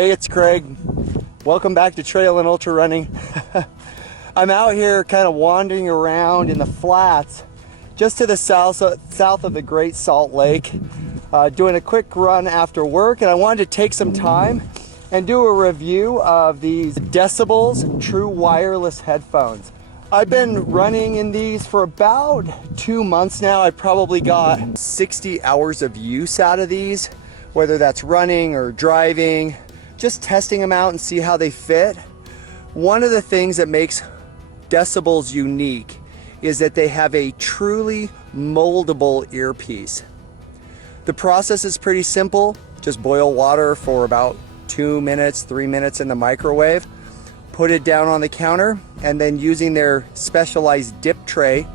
Hey, it's Craig. Welcome back to Trail and Ultra Running. I'm out here kind of wandering around in the flats just to the south of the Great Salt Lake, doing a quick run after work, and I wanted to take some time and do a review of these Decibullz True Wireless headphones. I've been running in these for about 2 months now. I probably got 60 hours of use out of these, whether that's running or driving, just testing them out and see how they fit. One of the things that makes Decibullz unique is that they have a truly moldable earpiece. The process is pretty simple. Just boil water for about 2 minutes, 3 minutes in the microwave, put it down on the counter, and then using their specialized dip tray,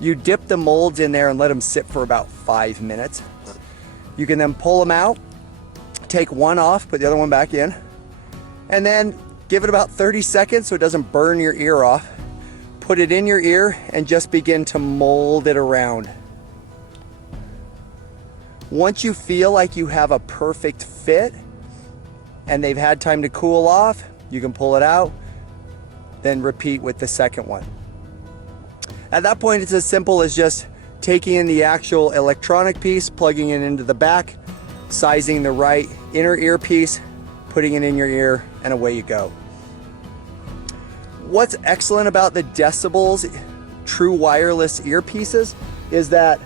you dip the molds in there and let them sit for about 5 minutes. You can then pull them out, take one off, put the other one back in, and then give it about 30 seconds so it doesn't burn your ear off. Put it in your ear and just begin to mold it around. Once you feel like you have a perfect fit and they've had time to cool off, you can pull it out, then repeat with the second one. At that point, it's as simple as just taking in the actual electronic piece, plugging it into the back, sizing the right inner earpiece, putting it in your ear, and away you go. What's excellent about the Decibullz True Wireless earpieces is that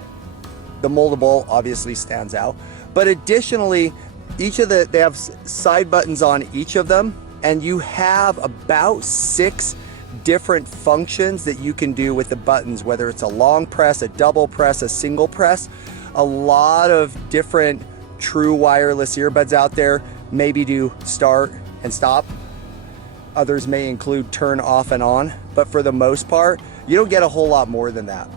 the moldable obviously stands out, but additionally, they have side buttons on each of them, and you have about 6 different functions that you can do with the buttons, whether it's a long press, a double press, a single press. A lot of different true wireless earbuds out there maybe do start and stop. Others may include turn off and on, but for the most part, you don't get a whole lot more than that.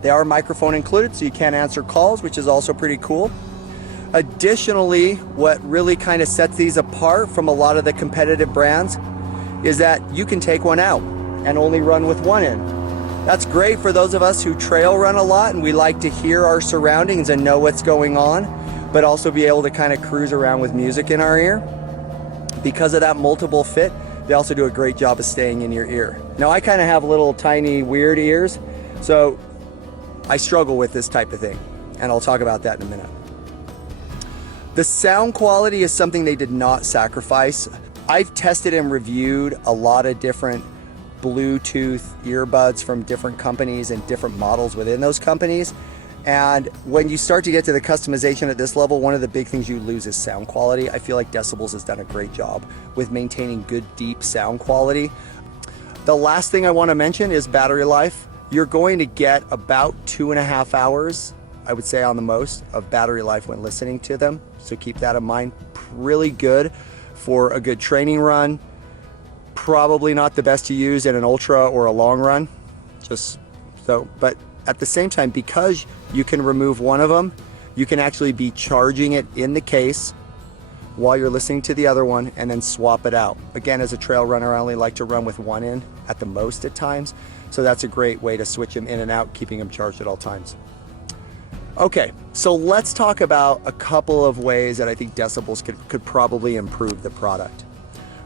They are microphone included, so you can answer calls, which is also pretty cool. Additionally, what really kind of sets these apart from a lot of the competitive brands is that you can take one out and only run with one in. That's great for those of us who trail run a lot and we like to hear our surroundings and know what's going on, but also be able to kind of cruise around with music in our ear. Because of that multiple fit, they also do a great job of staying in your ear. Now, I kind of have little tiny weird ears, so I struggle with this type of thing, and I'll talk about that in a minute. The sound quality is something they did not sacrifice. I've tested and reviewed a lot of different Bluetooth earbuds from different companies and different models within those companies. And when you start to get to the customization at this level, one of the big things you lose is sound quality. I feel like Decibullz has done a great job with maintaining good, deep sound quality. The last thing I want to mention is battery life. You're going to get about 2.5 hours, I would say on the most, of battery life when listening to them. So keep that in mind. Really good for a good training run. Probably not the best to use in an ultra or a long run. But at the same time, because you can remove one of them, you can actually be charging it in the case while you're listening to the other one and then swap it out. Again, as a trail runner, I only like to run with one in at the most at times. So that's a great way to switch them in and out, keeping them charged at all times. Okay, so let's talk about a couple of ways that I think Decibullz could probably improve the product.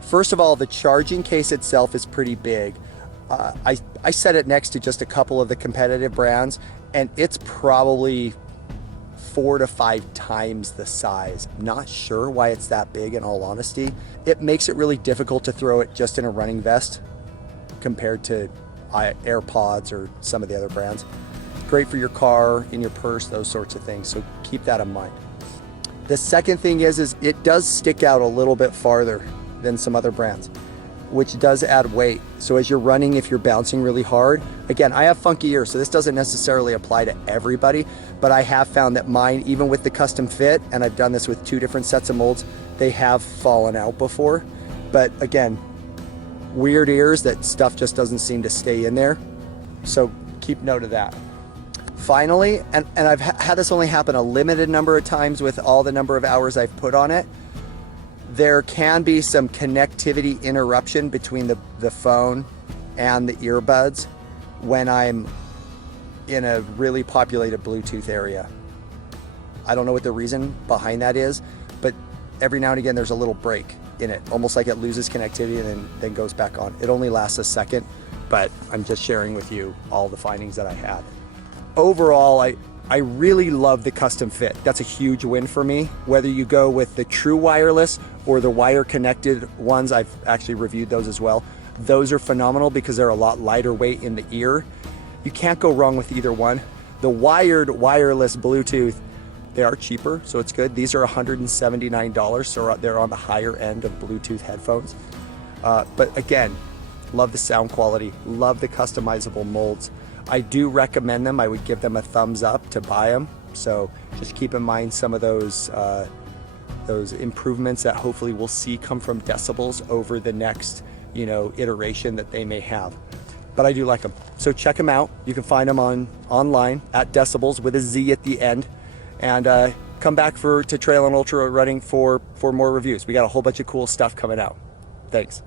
First of all, the charging case itself is pretty big. I set it next to just a couple of the competitive brands, and it's probably 4 to 5 times the size. I'm not sure why it's that big, in all honesty. It makes it really difficult to throw it just in a running vest compared to AirPods or some of the other brands. Great for your car, in your purse, those sorts of things, so keep that in mind. The second thing is it does stick out a little bit farther than some other brands, which does add weight. So as you're running, if you're bouncing really hard, again, I have funky ears, so this doesn't necessarily apply to everybody, but I have found that mine, even with the custom fit, and I've done this with 2 different sets of molds, they have fallen out before. But again, weird ears, that stuff just doesn't seem to stay in there. So keep note of that. Finally, and I've had this only happen a limited number of times with all the number of hours I've put on it, there can be some connectivity interruption between the phone and the earbuds when I'm in a really populated Bluetooth area. I don't know what the reason behind that is, but every now and again there's a little break in it, almost like it loses connectivity and then goes back on. It only lasts a second, but I'm just sharing with you all the findings that I had. Overall, I really love the custom fit. That's a huge win for me. Whether you go with the True Wireless or the wire connected ones, I've actually reviewed those as well. Those are phenomenal because they're a lot lighter weight in the ear. You can't go wrong with either one. The wired wireless Bluetooth, they are cheaper, so it's good. These are $179, so they're on the higher end of Bluetooth headphones. But again, love the sound quality, love the customizable molds. I do recommend them. I would give them a thumbs up to buy them. So just keep in mind some of those improvements that hopefully we'll see come from Decibullz over the next, iteration that they may have. But I do like them. So check them out. You can find them online at Decibullz with a Z at the end. And come back to Trail and Ultra Running for more reviews. We got a whole bunch of cool stuff coming out. Thanks.